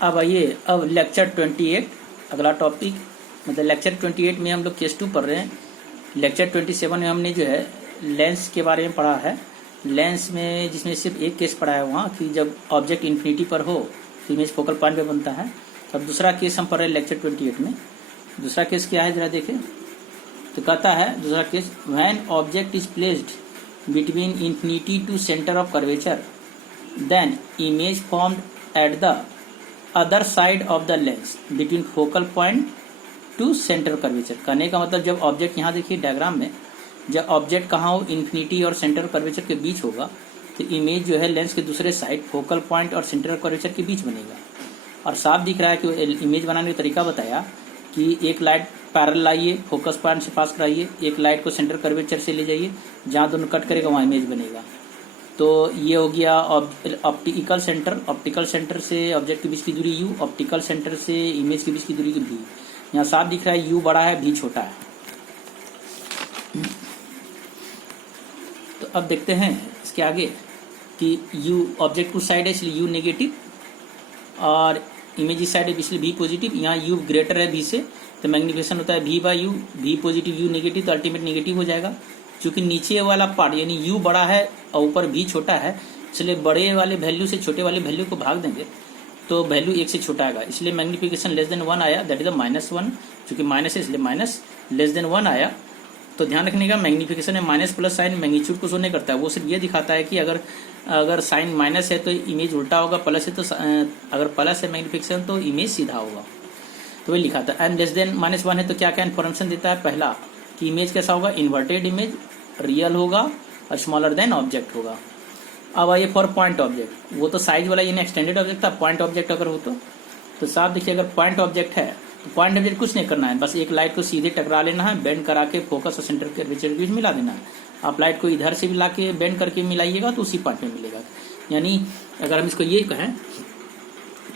अब आइए, अब लेक्चर 28 अगला टॉपिक, मतलब लेक्चर 28 में हम लोग केस 2 पढ़ रहे हैं। लेक्चर 27 में हमने जो है लेंस के बारे में पढ़ा है। लेंस में जिसमें सिर्फ एक केस पढ़ा है वहाँ कि जब ऑब्जेक्ट इन्फिनिटी पर हो तो इमेज फोकल पॉइंट पे बनता है। अब दूसरा केस हम पढ़ रहे हैं लेक्चर 28 में। दूसरा केस क्या है जरा देखें। तो कहता है दूसरा case, when object is placed between infinity to centre of curvature then image formed at the other side of the lens between focal point to centre curvature. कहने का मतलब जब ऑब्जेक्ट, यहाँ देखिए डायग्राम में, जब ऑब्जेक्ट कहाँ हो, इन्फिनिटी और सेंटर कर्वेचर के बीच होगा तो इमेज जो है लेंस के दूसरे साइड फोकल पॉइंट और सेंटर कर्वेचर के बीच बनेगा। और साफ दिख रहा है कि इमेज बनाने का तरीका बताया कि एक लाइट पैरेलल लाइए, फोकस पॉइंट से पास कराइए, एक लाइट को सेंटर कर्वेचर से ले जाइए, जहाँ दोनों कट करेगा वहाँ इमेज बनेगा। तो ये हो गया ऑप्टिकल सेंटर। ऑप्टिकल सेंटर से ऑब्जेक्ट के बीच की दूरी u, ऑप्टिकल सेंटर से इमेज के बीच की दूरी v। यहाँ साफ दिख रहा है u बड़ा है, v छोटा है। तो अब देखते हैं इसके आगे कि u ऑब्जेक्ट उस साइड है इसलिए u नेगेटिव और इमेज इस साइड है इसलिए v पॉजिटिव। यहाँ u ग्रेटर है v से तो मैग्निफिकेशन होता है v by u, v positive u negative तो अल्टीमेट नेगेटिव हो जाएगा। क्योंकि नीचे वाला पार्ट यानी u बड़ा है और ऊपर v छोटा है इसलिए बड़े वाले वैल्यू से छोटे वाले वैल्यू को भाग देंगे तो वैल्यू 1 से छोटा आएगा, इसलिए मैग्निफिकेशन लेस देन 1 आया, दैट इज द -1। चूंकि माइनस है इसलिए माइनस, लेस देन 1 आया। तो ध्यान रखने का मैग्निफिकेशन में माइनस प्लस साइन मैग्नीट्यूड को शो नहीं करता है, वो सिर्फ ये दिखाता है कि अगर साइन माइनस है तो इमेज उल्टा होगा, प्लस है तो अगर प्लस है मैग्निफिकेशन तो इमेज सीधा होगा। तो वही लिखा था। एंड लेस देन -1 है तो क्या क्या इन्फॉर्मेशन देता है। पहला कि इमेज कैसा होगा, इन्वर्टेड इमेज, रियल होगा और स्मॉलर देन ऑब्जेक्ट होगा। अब आइए फॉर पॉइंट ऑब्जेक्ट, वो तो साइज वाला यानी एक्सटेंडेड ऑब्जेक्ट था। पॉइंट ऑब्जेक्ट अगर हो तो साफ देखिए, अगर पॉइंट ऑब्जेक्ट है तो पॉइंट ऑब्जेक्ट कुछ नहीं करना है, बस एक लाइट को सीधे टकरा लेना है, बेंड करा के फोकस और सेंटर कर्वेचर के बीच मिला देना है। आप लाइट को इधर से भी ला के बेंड करके मिलाइएगा तो उसी पॉइंट में मिलेगा। यानी अगर हम इसको ये कहें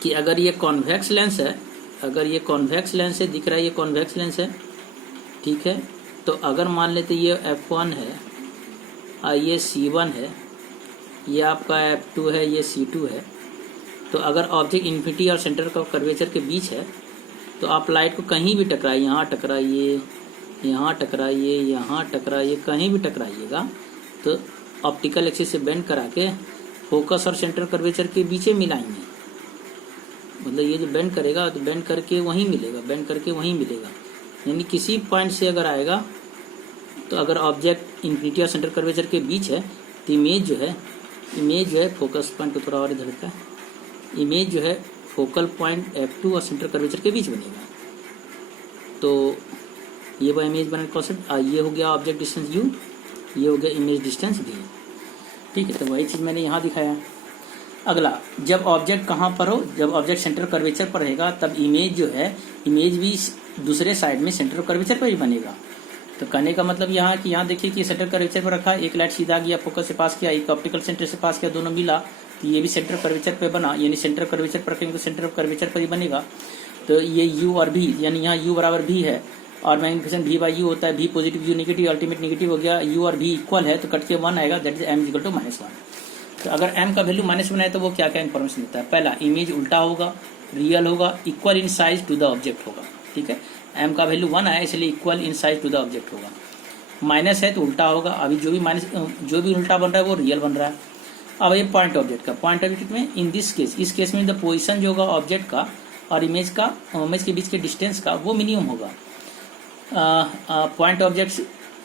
कि अगर ये कॉन्वेक्स लेंस है, अगर ये कॉन्वेक्स लेंस है, दिख रहा है ये कॉन्वेक्स लेंस है, ठीक है। तो अगर मान लेते ये f1 है और ये c1 है, ये आपका f2 है, ये c2 है। तो अगर ऑब्जेक्ट इन्फिनिटी और सेंटर का कर्वेचर के बीच है तो आप लाइट को कहीं भी टकराइए, यहाँ टकराइए, यहाँ टकराइए, यहाँ टकराइए, कहीं भी टकराइएगा तो ऑप्टिकल एक्सिस से बेंड करा के फोकस और सेंटर कर्वेचर के बीच मिलाएंगे। मतलब ये जो बेंड करेगा तो बेंड करके वहीं मिलेगा, बेंड करके वहीं मिलेगा। यानी किसी पॉइंट से अगर आएगा तो अगर ऑब्जेक्ट इन्फिनिटी और सेंटर कर्वेचर के बीच है तो इमेज जो है फोकस पॉइंट को थोड़ा और इधर का, इमेज जो है फोकल पॉइंट f2 और सेंटर कर्वेचर के बीच बनेगा। तो ये वह इमेज बने कॉन्सेप्ट। ये हो गया ऑब्जेक्ट डिस्टेंस u, ये हो गया इमेज डिस्टेंस v, ठीक है। तो वही चीज़ मैंने यहाँ दिखाया। अगला, जब ऑब्जेक्ट कहाँ पर हो, जब ऑब्जेक्ट सेंटर कर्वेचर पर रहेगा तब इमेज जो है, इमेज भी दूसरे साइड में सेंटर कर्वेचर पर ही बनेगा। तो कहने का मतलब यहाँ कि यहाँ देखिए कि सेंटर कर्वेचर पर रखा, एक लाइट सीधा गया, फोकस से पास किया, एक ऑप्टिकल सेंटर से पास किया, दोनों मिला तो ये भी सेंटर कर्वेचर पे बना। यानी सेंटर कर्वेचर पर रखेंगे तो सेंटर कर्वेचर पर ही बनेगा। तो ये u और v, यानी यहाँ u बराबर v है और मैग्निफिकेशन v बाई u होता है, v positive u negative, ultimate negative हो गया। u और v इक्वल है तो कट के 1 आएगा, that is m equal to -1। तो अगर m का वैल्यू -1 है तो वो क्या क्या इन्फॉर्मेशन देता है। पहला, इमेज उल्टा होगा, रियल होगा, equal in size to the object होगा, ठीक है। m का वैल्यू 1 आया इसलिए equal in size to the object होगा। माइनस है तो उल्टा होगा, अभी जो भी उल्टा बन रहा है वो रियल बन रहा है। अब ये पॉइंट ऑब्जेक्ट का, पॉइंट ऑब्जेक्ट में इन दिस केस, इस केस में द पोजीशन जो होगा ऑब्जेक्ट का और इमेज के बीच के डिस्टेंस का वो मिनिमम होगा। पॉइंट ऑब्जेक्ट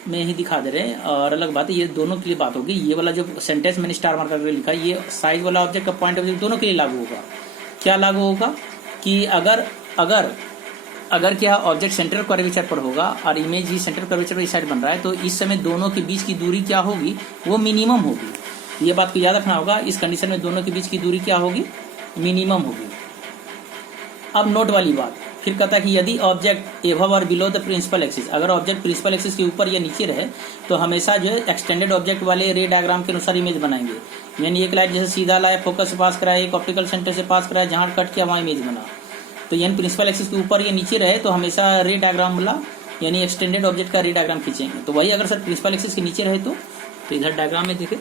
में ही दिखा दे रहे हैं। और अलग बात है, ये दोनों के लिए बात होगी। ये वाला जो सेंटेंस मैंने स्टार मार्कर करके लिखा है, ये साइज वाला ऑब्जेक्ट का पॉइंट ऑब्जेक्ट दोनों के लिए लागू होगा। क्या लागू होगा कि अगर क्या ऑब्जेक्ट सेंटर कर्वेचर पर होगा और इमेज ही सेंटर कर्वेचर पर इस साइड बन रहा है तो इस समय दोनों के बीच की दूरी क्या होगी, वो मिनिमम होगी। ये बात को याद रखना होगा। इस कंडीशन में दोनों के बीच की दूरी क्या होगी, मिनिमम होगी। अब नोट वाली बात, फिर कहता है कि यदि ऑब्जेक्ट एबव और बिलो द प्रिंसिपल एक्सिस, अगर ऑब्जेक्ट प्रिंसिपल एक्सिस के ऊपर या नीचे रहे तो हमेशा जो है एक्सटेंडेड ऑब्जेक्ट वाले रे डायग्राम के अनुसार इमेज बनाएंगे। यानी एक लाइट जैसे सीधा लाए, फोकस से पास कराए, एक ऑप्टिकल सेंटर से पास कराए, जहाँ कट किया वहाँ इमेज बना। तो यानी प्रिंसिपल एक्सिस के ऊपर या नीचे रहे तो हमेशा रे डायग्राम वाला यानी एक्सटेंडेड ऑब्जेक्ट का रे डायग्राम खींचेंगे। तो वही अगर सर प्रिंसिपल एक्सिस के नीचे रहे तो इधर डायग्राम में देखें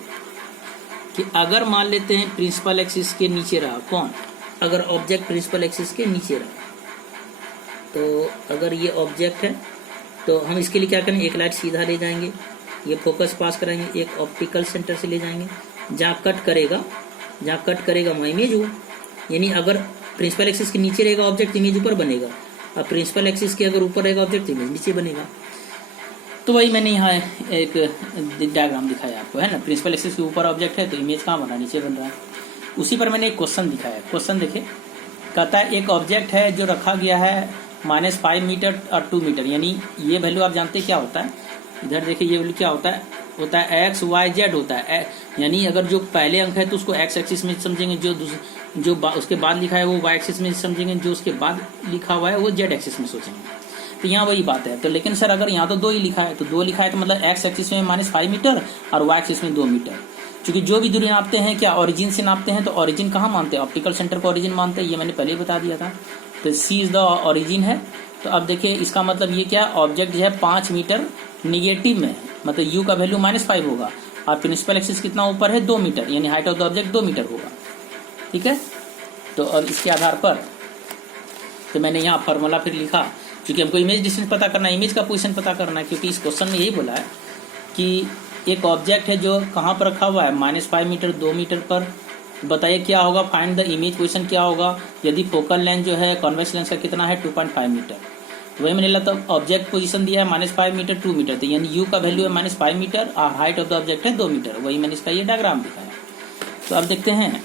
कि अगर मान लेते हैं प्रिंसिपल एक्सिस के नीचे रहा कौन, अगर ऑब्जेक्ट प्रिंसिपल एक्सिस के नीचे रहा, तो अगर ये ऑब्जेक्ट है तो हम इसके लिए क्या करेंगे, एक लाइट सीधा ले जाएंगे, ये फोकस पास कराएंगे, एक ऑप्टिकल सेंटर से ले जाएंगे, जहाँ कट करेगा वहाँ इमेज होगा। यानी अगर प्रिंसिपल एक्सिस के नीचे रहेगा ऑब्जेक्ट, इमेज ऊपर बनेगा, और प्रिंसिपल एक्सिस के अगर ऊपर रहेगा ऑब्जेक्ट, इमेज नीचे बनेगा। तो वही मैंने यहाँ एक डायग्राम दिखाया आपको, है ना। प्रिंसिपल एक्सिस के ऊपर ऑब्जेक्ट है तो इमेज कहाँ बन रहा है, नीचे बन रहा है। उसी पर मैंने एक क्वेश्चन दिखाया। क्वेश्चन देखिए, कहता है एक ऑब्जेक्ट है जो रखा गया है -5 मीटर और 2 मीटर, यानी ये वैल्यू आप जानते हैं क्या होता है। इधर देखिए ये वैल्यू क्या होता है एक्स वाई जेड होता है। यानी अगर जो पहले अंक है तो उसको एक्स एक्सिस में समझेंगे, जो उसके बाद लिखा है वो वाई एक्सिस में समझेंगे, जो उसके बाद लिखा हुआ है वो जेड एक्सिस में सोचेंगे। तो यहाँ वही बात है। तो लेकिन सर अगर यहाँ तो 2 ही लिखा है, तो 2 लिखा है तो मतलब एक्स एक्सिस में -5 मीटर और वाई एक्सिस में 2 मीटर। क्योंकि जो भी दूरी नापते हैं क्या ओरिजिन से नापते हैं, तो ओरिजिन कहाँ मानते हैं, ऑप्टिकल सेंटर को ओरिजिन मानते हैं, ये मैंने पहले ही बता दिया था। तो सी इज द ओरिजिन है। तो अब देखिए इसका मतलब ये क्या, ऑब्जेक्ट जो है 5 मीटर निगेटिव में, मतलब यू का वैल्यू -5 होगा, और प्रिंसिपल एक्सिस कितना ऊपर है 2 मीटर, यानी height of the object 2 metre होगा। ठीक है। तो अब इसके आधार पर तो मैंने यहाँ फॉर्मूला फिर लिखा, क्योंकि हमको इमेज डिस्टेंस पता करना है, इमेज का पोजीशन पता करना है। क्योंकि इस क्वेश्चन में यही बोला है कि एक ऑब्जेक्ट है जो कहाँ पर रखा हुआ है, -5 मीटर 2 मीटर पर। बताइए क्या होगा, फाइंड द इमेज पोजीशन क्या होगा यदि फोकल लेंथ जो है कॉन्वेक्स लेंस का कितना है 2.5 मीटर। वही मैंने लिया, तो ऑब्जेक्ट पोजीशन दिया है -5 मीटर 2 मीटर, तो यानी यू का वैल्यू है -5 मीटर और हाइट ऑफ द ऑब्जेक्ट है 2 मीटर। वही मैंने इसका ये डायग्राम दिखाया। तो अब देखते हैं,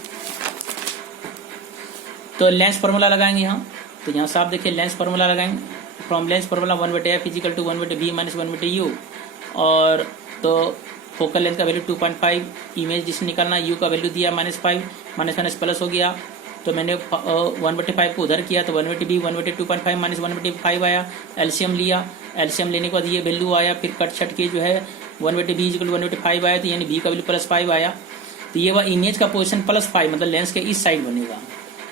तो लेंस फार्मूला लगाएंगे यहाँ। तो यहाँ साफ देखिए लेंस फार्मूला लगाएंगे, from lens formula 1/f equal to 1/v minus 1/u। और तो फोकल लेंथ का वैल्यू 2.5, इमेज डिस्टेंस निकालना, यू का वैल्यू दिया -5, माइनस प्लस हो गया। तो मैंने 1/5 को उधर किया तो 1/b 1/2.5 माइनस 1/5 आया। एलसीएम लिया, एलसीएम लेने के बाद ये वैल्यू आया, फिर कट छट के जो है 1/b इक्वल 1/5 आया, तो यानी b का वैल्यू +5 आया। तो ये वह इमेज का पोजीशन +5, मतलब लेंस के इस साइड बनेगा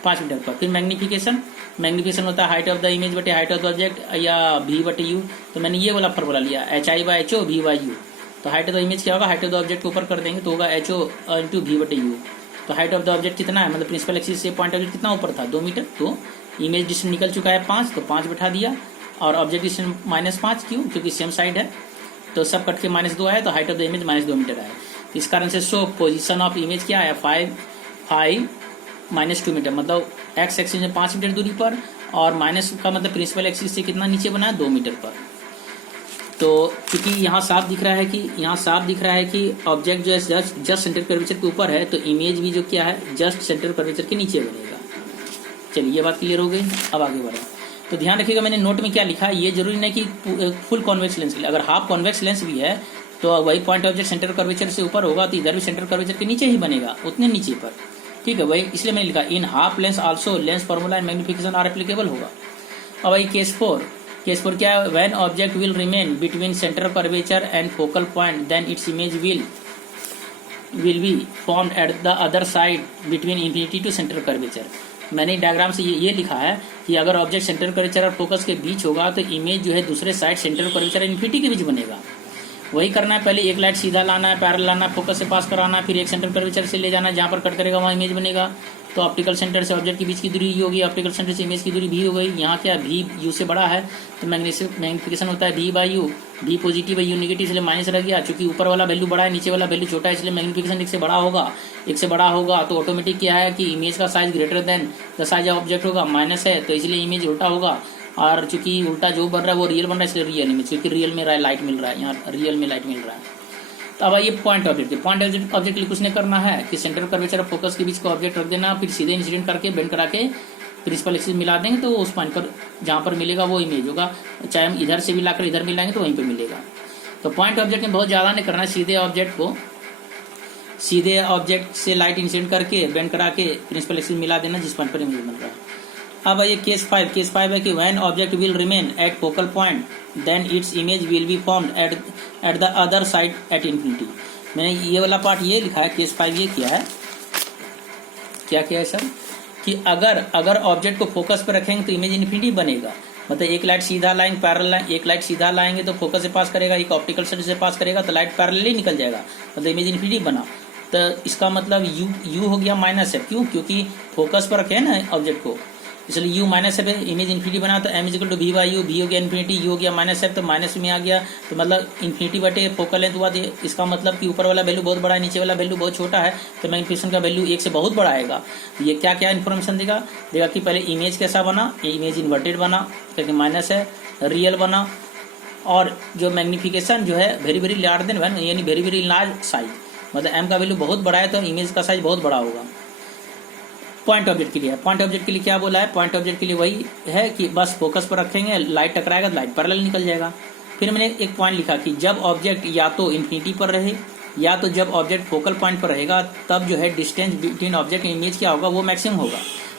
5 मीटर पर। फिर मैग्निफिकेशन होता है हाइट ऑफ द इमेज बटे हाइट ऑफ द ऑब्जेक्ट या v/u। तो मैंने ये वाला फॉर्मूला लिया hi/ho v/u। तो हाइट ऑफ द इमेज क्या होगा, हाइट ऑफ द ऑब्जेक्ट को ऊपर कर देंगे तो होगा ho × v/u। तो हाइट ऑफ द ऑब्जेक्ट कितना है, मतलब प्रिंसिपल एक्सिस से पॉइंट ऑब्जेक्ट कितना ऊपर था 2 मीटर, तो इमेज डिस्टेंस निकल चुका है 5, तो 5 बैठा दिया। और ऑब्जेक्ट डिस्टेंस -5 क्यों, क्योंकि सेम साइड है, तो सब कट के -2 आया, तो height of the image -2 metre आया। इस कारण से सो पोजीशन ऑफ इमेज क्या आया 5 -2 मीटर, मतलब एक्स एक्सिस में 5 मीटर दूरी पर, और माइनस का मतलब प्रिंसिपल एक्सिस से कितना नीचे बना है 2 मीटर पर। तो क्योंकि यहाँ साफ दिख रहा है कि ऑब्जेक्ट जो है जस्ट सेंटर कर्वेचर के ऊपर है, तो इमेज भी जो क्या है जस्ट सेंटर कर्वेचर के नीचे बनेगा। चलिए ये बात क्लियर हो गई। अब आगे बढ़े, तो ध्यान रखिएगा मैंने नोट में क्या लिखा है, ये जरूरी नहीं कि फुल कॉन्वेक्स लेंस के लिए, अगर हाफ कॉन्वेक्स लेंस भी है तो वही पॉइंट ऑब्जेक्ट सेंटर कर्वेचर से ऊपर होगा, तो इधर भी सेंटर कर्वेचर के नीचे ही बनेगा, उतने नीचे पर। ठीक है, वही इसलिए मैंने लिखा in half lens also lens formula and magnification are applicable होगा। अब वही केस 4 क्या है, when object will remain between centre curvature and focal point then its image will be formed at the other side between infinity to centre curvature. मैंने diagram से ये लिखा है कि अगर ऑब्जेक्ट सेंटर कर्वेचर और फोकस के बीच होगा तो इमेज जो है दूसरे साइड सेंटर कर्वेचर और इंफिनिटी के बीच बनेगा। वही करना है, पहले एक लाइट सीधा लाना है, पैरेलल लाना है, फोकस से पास कराना, फिर एक सेंटर कर्वेचर से ले जाना, जहाँ पर कट करेगा वहाँ इमेज बनेगा। तो ऑप्टिकल सेंटर से ऑब्जेक्ट के बीच की दूरी होगी, ऑप्टिकल सेंटर से इमेज की दूरी भी हो गई। यहाँ क्या v u से बड़ा है तो मैग्निफिकेशन होता है v/u, v पॉजिटिव है u नेगेटिव, इसलिए माइनस रह गया। चूंकि ऊपर वाला वैल्यू बड़ा है, नीचे वाला वैल्यू छोटा है, इसलिए मैग्निफिकेशन एक से बड़ा होगा तो ऑटोमेटिक क्या है कि इमेज का size greater than the size of object होगा, माइनस है तो इसलिए इमेज उल्टा होगा। और चूंकि उल्टा जो बन रहा है वो रियल बन रहा है, इसलिए रियल इमेज, क्योंकि रियल में लाइट मिल रहा है, यहाँ रियल में लाइट मिल रहा है। तो अब ये पॉइंट ऑब्जेक्ट के लिए कुछ नहीं करना है कि सेंटर कर्वेचर और फोकस के बीच का ऑब्जेक्ट रख देना, फिर सीधे इंसिडेंट करके बेंड करा के प्रिंसिपल एक्सिस मिला देंगे, तो उस पॉइंट पर जहाँ पर मिलेगा वो इमेज होगा। चाहे हम इधर से भी लाकर इधर मिलाएंगे तो वहीं पर मिलेगा। तो पॉइंट ऑब्जेक्ट में बहुत ज़्यादा नहीं करना है, सीधे ऑब्जेक्ट से लाइट इंसिडेंट करके बेंड करा के प्रिंसिपल एक्सिस मिला देना जिस पॉइंट पर इमेज बन रहा है। अब ये केस 5 है कि when object will remain at focal point then its image will be formed at the other side at infinity. मैंने ये वाला पार्ट ये लिखा है, केस 5 ये किया है सर कि अगर ऑब्जेक्ट को फोकस पर रखेंगे तो इमेज इन्फिनिटी बनेगा, मतलब एक लाइट सीधा लाएंगे पैरेलल लाइन, एक लाइट सीधा लाएंगे तो फोकस से पास करेगा, एक ऑप्टिकल सेंटर से पास करेगा तो लाइट पैरेलल ही निकल जाएगा, मतलब इमेज इन्फिनिटी बना। तो इसका मतलब यू हो गया माइनस एफ, क्यों? क्योंकि फोकस पर रखे ना ऑब्जेक्ट को, इसलिए यू माइनस एफ है, इमेज इन्फिनिटी बना तो m is equal to v by u, v हो गया इन्फिनिटी, यू हो गया माइनस एफ, तो माइनस में आ गया, तो मतलब इन्फिनिटी बटे फोकल लेंथ हुआ। इसका मतलब कि ऊपर वाला वैल्यू बहुत बड़ा है, नीचे वाला वैल्यू बहुत छोटा है, तो मैग्नीफिकेशन का वैल्यू 1 से बहुत बड़ा आएगा। तो ये क्या क्या इन्फॉर्मेशन देगा कि पहले इमेज कैसा बना, ये इमेज इन्वर्टेड बना क्योंकि माइनस है, रियल बना, और जो मैग्नीफिकेशन जो है very very large than one, यानी वेरी वेरी लार्ज साइज, मतलब एम का वैल्यू बहुत बड़ा है तो इमेज का साइज बहुत बड़ा होगा। पॉइंट ऑब्जेक्ट के लिए, पॉइंट ऑब्जेक्ट के लिए क्या बोला है? पॉइंट ऑब्जेक्ट के लिए वही है कि बस फोकस पर रखेंगे, लाइट टकराएगा तो लाइट पैरेलल निकल जाएगा। फिर मैंने एक पॉइंट लिखा कि जब ऑब्जेक्ट या तो इन्फिनिटी पर रहे या तो जब ऑब्जेक्ट फोकल पॉइंट पर रहेगा तब जो है distance between object and image क्या होगा, वो मैक्सिमम होगा।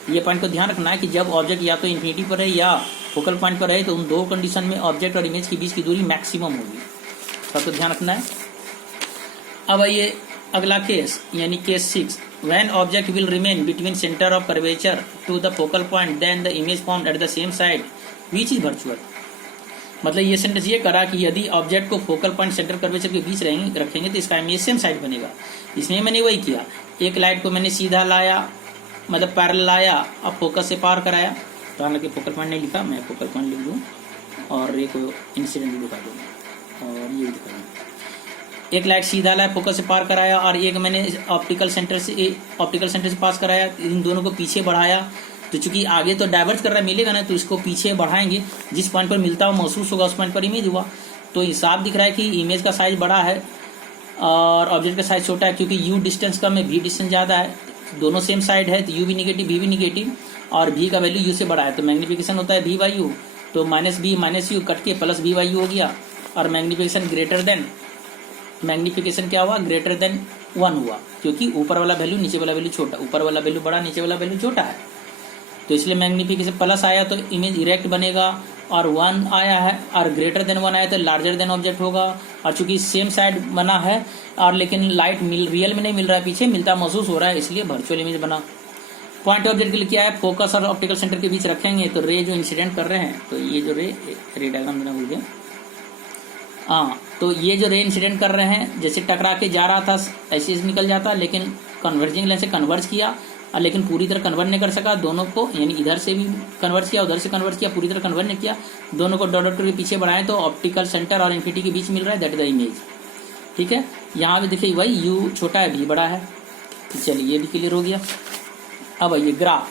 ये पॉइंट को ध्यान रखना है कि जब ऑब्जेक्ट या तो इन्फिनिटी पर रहे या फोकल पॉइंट पर रहे तो उन दो कंडीशन में ऑब्जेक्ट और इमेज के बीच की दूरी मैक्सिमम होगी, सबको ध्यान रखना है। अब आइए अगला केस, यानी case 6, when object will remain between center of curvature to the focal point then the image formed at the same side which is virtual। मतलब ये सेंटेंस ये करा कि यदि ऑब्जेक्ट को फोकल पॉइंट सेंटर कर्वेचर के बीच रखेंगे तो इसका इमेज सेम साइड बनेगा। इसमें मैंने वही किया, एक लाइट को मैंने सीधा लाया, मतलब पैरेलल लाया, अब फोकस से पार कराया, तो हालांकि फोकल पॉइंट नहीं लिखा, मैं फोकल पॉइंट लिख दूँ और एक इंसिडेंट भी दिखा दूँगा और ये दिखा दूँ। एक लाइट सीधा लाया, फोकस से पार कराया, और एक मैंने ऑप्टिकल सेंटर से पास कराया, इन दोनों को पीछे बढ़ाया। तो चूंकि आगे तो डाइवर्ज कर रहा है, मिलेगा ना, तो इसको पीछे बढ़ाएंगे, जिस पॉइंट पर मिलता हो महसूस होगा उस पॉइंट पर इमेज हुआ। तो ये साफ दिख रहा है कि इमेज का साइज बड़ा है और ऑब्जेक्ट का साइज छोटा है, क्योंकि यू डिस्टेंस कम है, वी डिस्टेंस ज़्यादा है, दोनों सेम साइड है, तो यू भी निगेटिव वी भी निगेटिव, और वी का वैल्यू यू से बड़ा है, तो मैग्नीफिकेशन होता है वी बाई यू, तो minus v minus u cut के प्लस वी बाई यू हो गया, और मैग्नीफिकेशन ग्रेटर देन, मैग्नीफिकेशन क्या हुआ, ग्रेटर देन 1 हुआ, क्योंकि ऊपर वाला वैल्यू नीचे वाला वैल्यू छोटा, ऊपर वाला वैल्यू बड़ा नीचे वाला वैल्यू छोटा है, तो इसलिए मैग्नीफिकेशन प्लस आया तो इमेज इरेक्ट बनेगा, और 1 आया है और ग्रेटर देन 1 आया तो लार्जर देन ऑब्जेक्ट होगा। और चूंकि सेम साइड बना है और लेकिन लाइट रियल में नहीं मिल रहा है, पीछे मिलता महसूस हो रहा है, इसलिए वर्चुअल इमेज बना। पॉइंट ऑब्जेक्ट के लिए क्या है, फोकस और ऑप्टिकल सेंटर के बीच रखेंगे, तो रे जो इंसिडेंट कर रहे हैं, तो ये जो रे डायग्राम देना भूल गया, हाँ, तो ये जो रे इंसिडेंट कर रहे हैं, जैसे टकरा के जा रहा था ऐसे निकल जाता, लेकिन कन्वर्जिंग लेंस से कन्वर्ज किया, लेकिन पूरी तरह कन्वर्ट नहीं कर सका दोनों को, यानी इधर से भी कन्वर्ट किया उधर से कन्वर्ट किया, पूरी तरह कन्वर्ट नहीं किया, दोनों को डॉट के पीछे बढ़ाएं तो ऑप्टिकल सेंटर और इन्फिनिटी के बीच मिल रहा है, दैट इज द इमेज। ठीक है, यहाँ भी देखिए वही यू छोटा है वी बड़ा है, तो चलिए ये भी क्लियर हो गया। अब आइए ग्राफ,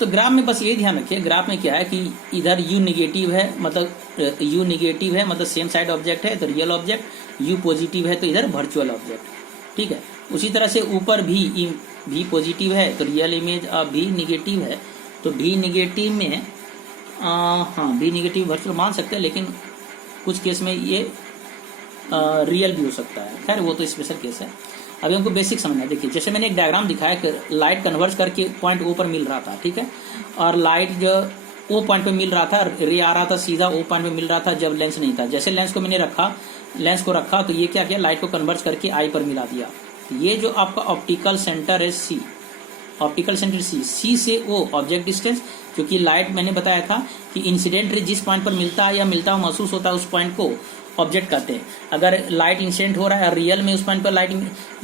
तो ग्राफ में बस ये ध्यान रखिए, ग्राफ में क्या है कि इधर यू निगेटिव है, मतलब यू निगेटिव है, मतलब सेम साइड ऑब्जेक्ट है तो रियल ऑब्जेक्ट, यू पॉजिटिव है तो इधर वर्चुअल ऑब्जेक्ट। ठीक है, उसी तरह से ऊपर भी पॉजिटिव है तो रियल इमेज, भी निगेटिव है तो भी निगेटिव में हाँ भी निगेटिव वर्चुअल मान सकते हैं, लेकिन कुछ केस में ये रियल भी हो सकता है, खैर वो तो स्पेशल केस है। अभी हमको बेसिक समझना है, देखिए जैसे मैंने एक डायग्राम दिखाया कि लाइट कन्वर्ज करके पॉइंट ओ पर मिल रहा था, ठीक है, और लाइट जो ओ पॉइंट पे मिल रहा था, रे आ रहा था सीधा ओ पॉइंट पे मिल रहा था जब लेंस नहीं था। जैसे लेंस को मैंने रखा, लेंस को रखा तो ये क्या किया, लाइट को कन्वर्ज करके आई पर मिला दिया। ये जो आपका ऑप्टिकल सेंटर है सी, ऑप्टिकल सेंटर सी से ओ ऑब्जेक्ट डिस्टेंस, क्योंकि लाइट मैंने बताया था कि इंसिडेंट रे जिस पॉइंट पर मिलता है या मिलता हुआ महसूस होता है उस पॉइंट को ऑब्जेक्ट कहते हैं। अगर लाइट इंसिडेंट हो रहा है रियल में उस पॉइंट पर लाइट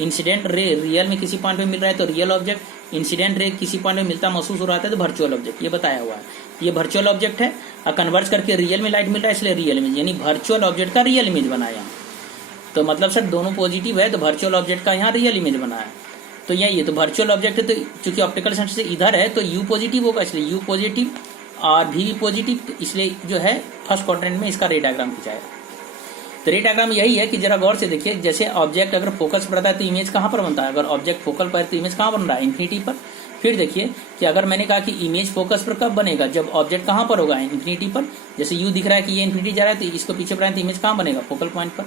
इंसिडेंट रे रियल में किसी पॉइंट पे मिल रहा है तो रियल ऑब्जेक्ट, इंसिडेंट रे किसी पॉइंट में मिलता महसूस हो रहा है तो वर्चुअल ऑब्जेक्ट, ये बताया हुआ है। ये वर्चुअल ऑब्जेक्ट है और कन्वर्ट करके रियल में लाइट मिल रहा है इसलिए रियल इमेज, यानी वर्चुअल ऑब्जेक्ट का रियल इमेज बनाया। तो मतलब सर दोनों पॉजिटिव है तो वर्चुअल ऑब्जेक्ट का यहाँ रियल इमेज बना है, तो यही है। तो वर्चुअल ऑब्जेक्ट है तो चूंकि ऑप्टिकल सेंटर से इधर है तो यू पॉजिटिव होगा, इसलिए यू पॉजिटिव और भी पॉजिटिव, इसलिए जो है फर्स्ट क्वाड्रेंट में इसका रे डायग्राम खिंचाया। तो रे डायग्राम यही है कि जरा गौर से देखिए, जैसे ऑब्जेक्ट अगर फोकस पर रहता है तो इमेज कहाँ पर बनता है, अगर ऑब्जेक्ट फोकल पर है तो इमेज कहाँ बन रहा है, इन्फिनिटी पर। फिर देखिए कि अगर मैंने कहा कि इमेज फोकस पर कब बनेगा, जब ऑब्जेक्ट कहाँ पर होगा, इन्फिनिटी पर। जैसे यू दिख रहा है कि ये इन्फिनिटी जा रहा है तो इसको पीछे बढ़ाएं तो इमेज कहाँ बनेगा, फोकल पॉइंट पर।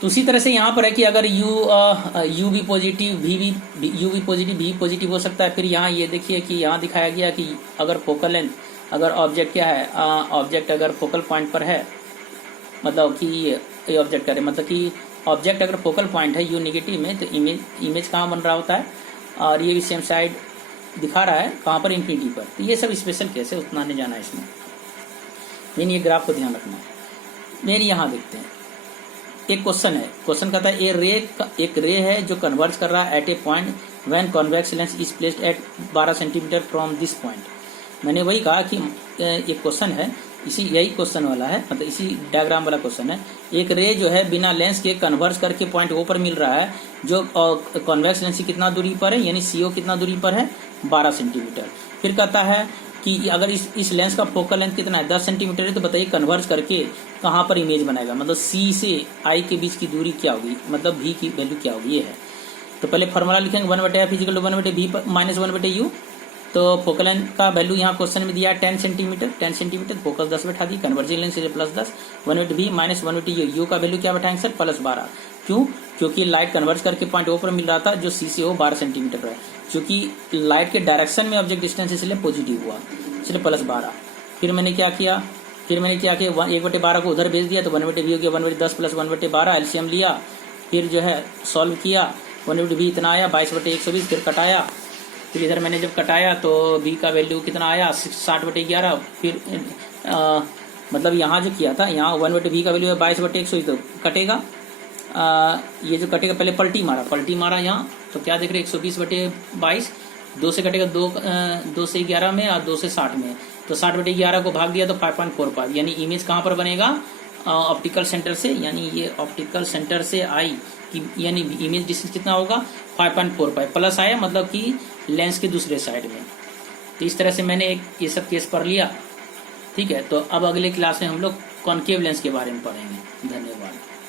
तो उसी तरह से यहाँ पर है कि अगर यू भी पॉजिटिव यू भी पॉजिटिव भी पॉजिटिव हो सकता है। फिर यहाँ ये देखिए कि यहाँ दिखाया गया कि अगर फोकल लेंथ, अगर ऑब्जेक्ट क्या है, ऑब्जेक्ट अगर फोकल पॉइंट पर है, मतलब कि ये ऑब्जेक्ट करे, मतलब कि ऑब्जेक्ट अगर फोकल पॉइंट है यू निगेटिव में तो इमेज कहाँ बन रहा होता है, और ये भी सेम साइड दिखा रहा है कहाँ पर, इन्फिनिटी पर। तो ये सब स्पेशल केस है, उतना नहीं जाना है इसमें, मेन ये ग्राफ को ध्यान रखना है। मेन यहाँ देखते हैं एक क्वेश्चन है, क्वेश्चन कहता है एक रे है जो कन्वर्ज कर रहा है at a point when convex lens is placed at 12 centimetre from this point. मैंने वही कहा कि एक क्वेश्चन है, इसी यही क्वेश्चन वाला है, मतलब इसी डायग्राम वाला क्वेश्चन है। एक रे जो है बिना लेंस के कन्वर्ज करके पॉइंट ओ पर मिल रहा है, जो कॉन्वेक्स लेंस से कितना दूरी पर है, यानी सीओ कितना दूरी पर है, 12 सेंटीमीटर। फिर कहता है कि अगर इस लेंस का फोकल लेंथ कितना है, 10 सेंटीमीटर है, तो बताइए कन्वर्ज करके कहाँ पर इमेज बनाएगा, मतलब सी से आई के बीच की दूरी क्या होगी, मतलब भी की वैल्यू क्या होगी, ये है। तो पहले फॉर्मूला लिखेंगे 1/f equal to 1/v minus 1/u। तो फोकल लेंथ का वैल्यू यहाँ क्वेश्चन में दिया है 10 सेंटीमीटर, 10 सेंटीमीटर फोकस 10 बैठा दी, converging lens +10, 1/v minus 1/u। U का वैल्यू क्या बैठाएंगे सर, +12। क्यों? क्योंकि लाइट कन्वर्ज करके पॉइंट ओ पर मिल रहा था जो सी से हो 12 सेंटीमीटर पर है, क्योंकि लाइट के डायरेक्शन में ऑब्जेक्ट डिस्टेंस इसलिए पॉजिटिव हुआ, इसलिए +12। फिर मैंने क्या किया 1/12 को उधर भेज दिया, तो 1/v हो गया 1/10 + 1/12, एलसीएम लिया, फिर जो है सॉल्व किया, 1/v इतना आया 22/120, फिर कटाया, फिर इधर मैंने जब कटाया तो v का वैल्यू कितना आया 60/11। फिर मतलब यहाँ जो किया था, यहाँ 1/v का वैल्यू है 22/120, तो कटेगा ये जो कटेगा, पहले पलटी मारा यहाँ, तो क्या देख रहे 120/22, 2 से कटेगा 2 से 11 में और 2 से 60 में, तो 60/11 को भाग दिया तो 5.45, यानी इमेज कहाँ पर बनेगा, ऑप्टिकल सेंटर से, यानी ये ऑप्टिकल सेंटर से आई यानी इमेज डिस्टेंस कितना होगा 5.45 प्लस आया, मतलब कि लेंस के दूसरे साइड में। तो इस तरह से मैंने ये सब केस पढ़ लिया, ठीक है। तो अब अगले क्लास में हम लोग कॉन्केव लेंस के बारे में पढ़ेंगे। धन्यवाद।